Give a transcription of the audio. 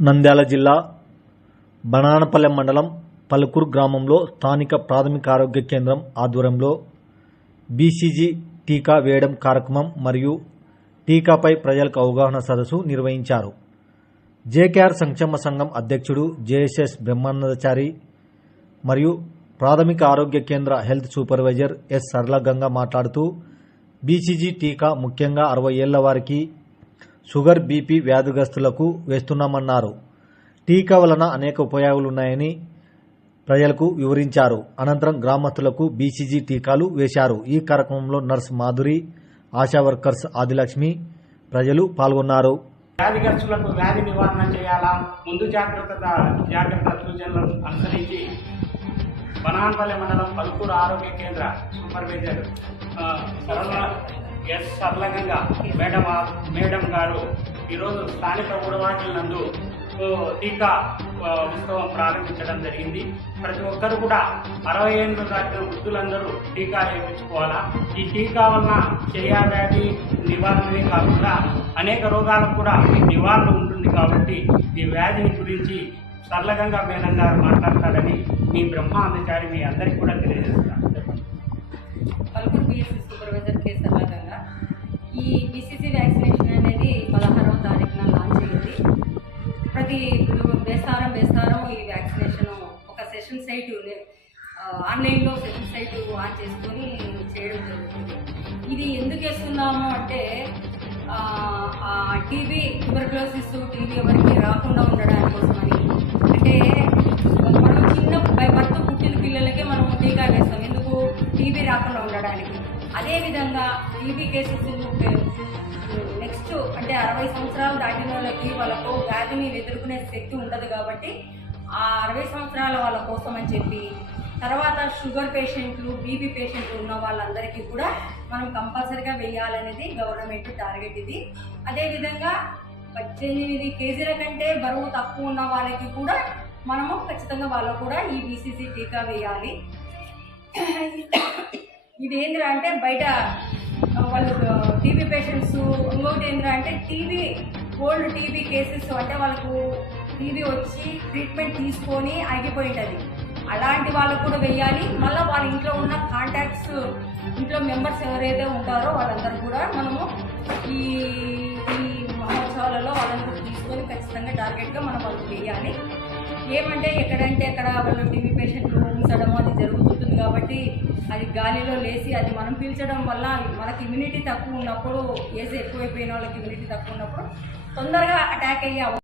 నంద్యాల జిల్లా బనానపల్లె మండలం పలుకూరు గ్రామంలో స్థానిక ప్రాథమిక ఆరోగ్య కేంద్రం ఆధ్వర్యంలో బీసీజీ టీకా వేయడం కార్యక్రమం మరియు టీకాపై ప్రజలకు అవగాహన సదస్సు నిర్వహించారు. జేకేఆర్ సంక్షేమ సంఘం అధ్యక్షుడు జేఎస్ఎస్ బ్రహ్మానందచారి మరియు ప్రాథమిక ఆరోగ్య కేంద్ర హెల్త్ సూపర్వైజర్ ఎస్ సరళగంగా మాట్లాడుతూ బీసీజీ టీకా ముఖ్యంగా అరవై ఏళ్ళ వారికి షుగర్ బీపీ వ్యాధిగ్రస్తులకు వేస్తున్నామన్నారు. టీకా వలన అనేక ఉపయోగాలున్నాయని ప్రజలకు వివరించారు. అనంతరం గ్రామస్తులకు బీసీజీ టీకాలు వేశారు. ఈ కార్యక్రమంలో నర్స్ మాధురి ఆశా వర్కర్స్ ఆదిలక్ష్మి ప్రజలు పాల్గొన్నారు. వ్యాధిగ్రస్తులకు వ్యాధి నివారణ చేయాలా? ముందు జాగ్రత్త జాగ్రత్త సూచనలను అనుసరించి బనాన్పల్లి మండలం పలుకూరు ఆరోగ్య కేంద్ర సూపర్వైజర్ సరళ ఎస్ సర్లంగంగా మేడం మేడం గారు ఈరోజు స్థానిక ఊడవాటిల నందు టీకా ఉత్సవం ప్రారంభించడం జరిగింది. ప్రతి ఒక్కరు కూడా అరవై ఏళ్ళు దాటిన వృద్ధులందరూ టీకా వేయించుకోవాలా ఈ టీకా వలన క్షయవ్యాధి నివారణనే కాకుండా అనేక రోగాలకు కూడా నివారణ ఉంటుంది కాబట్టి ఈ వ్యాధిని గురించి సరళంగా మేడం గారు మాట్లాడతారని మీ బ్రహ్మాందచారి మీ అందరికీ కూడా తెలియజేస్తాను. ప్రతి బేస్తారం బేస్తారం ఈ వ్యాక్సినేషన్ ఒక సెషన్ సైట్ ఆన్లైన్లో సెషన్ సైట్ ఆన్ చేసుకొని చేయడం జరుగుతుంది. ఇది ఎందుకు వేస్తున్నాము అంటే టీబీ ట్యూబర్క్లోసిస్ టీబీ ఎవరికి రాకుండా ఉండడానికి కోసమని. అంటే మనం చిన్న బై బర్త్ పుట్టిన పిల్లలకే మనం టీకా వేస్తాం. ఎందుకు? టీబీ రాకుండా ఉండడానికి. అదేవిధంగా టీబీ కేసెస్ నెక్స్ట్ అంటే అరవై సంవత్సరాలు దాటిన వాళ్ళకి వాళ్ళకు వ్యాధిని ఎదుర్కొనే శక్తి ఉండదు కాబట్టి ఆ అరవై సంవత్సరాల వాళ్ళ కోసం అని చెప్పి తర్వాత షుగర్ పేషెంట్లు బీపీ పేషెంట్లు ఉన్న వాళ్ళందరికీ కూడా మనం కంపల్సరీగా వేయాలనేది గవర్నమెంట్ టార్గెట్ ఇది. అదేవిధంగా పద్దెనిమిది కేజీల కంటే బరువు తక్కువ ఉన్న వాళ్ళకి కూడా మనము ఖచ్చితంగా వాళ్ళకు కూడా ఈ బీసీసీ టీకా వేయాలి. ఇది ఏంద్రా అంటే బయట వాళ్ళు టీబీ పేషెంట్స్ ఇంకొకటి ఏంద్రా అంటే టీబీ ఓల్డ్ టీబీ కేసెస్ అంటే వాళ్ళకు టీబీ వచ్చి ట్రీట్మెంట్ తీసుకొని ఆగిపోయి ఉంటుంది. అలాంటి వాళ్ళకు కూడా వెయ్యాలి. మళ్ళీ వాళ్ళ ఇంట్లో ఉన్న కాంటాక్ట్స్ ఇంట్లో మెంబర్స్ ఎవరైతే ఉంటారో వాళ్ళందరూ కూడా మనము ఈ ఈ మహోత్సవాలలో వాళ్ళని తీసుకొని ఖచ్చితంగా టార్గెట్గా మనం వాళ్ళకి వేయాలి ఏమంటే ఎక్కడంటే ఎక్కడ వాళ్ళు టీవీ పేషెంట్ ఉంచడం అది జరుగుతుంటుంది కాబట్టి అది గాలిలో లేచి అది మనం పీల్చడం వల్ల మనకి ఇమ్యూనిటీ తక్కువ ఉన్నప్పుడు ఏజ్ ఎక్కువైపోయిన వాళ్ళకి ఇమ్యూనిటీ తక్కువ ఉన్నప్పుడు తొందరగా అటాక్ అయ్యే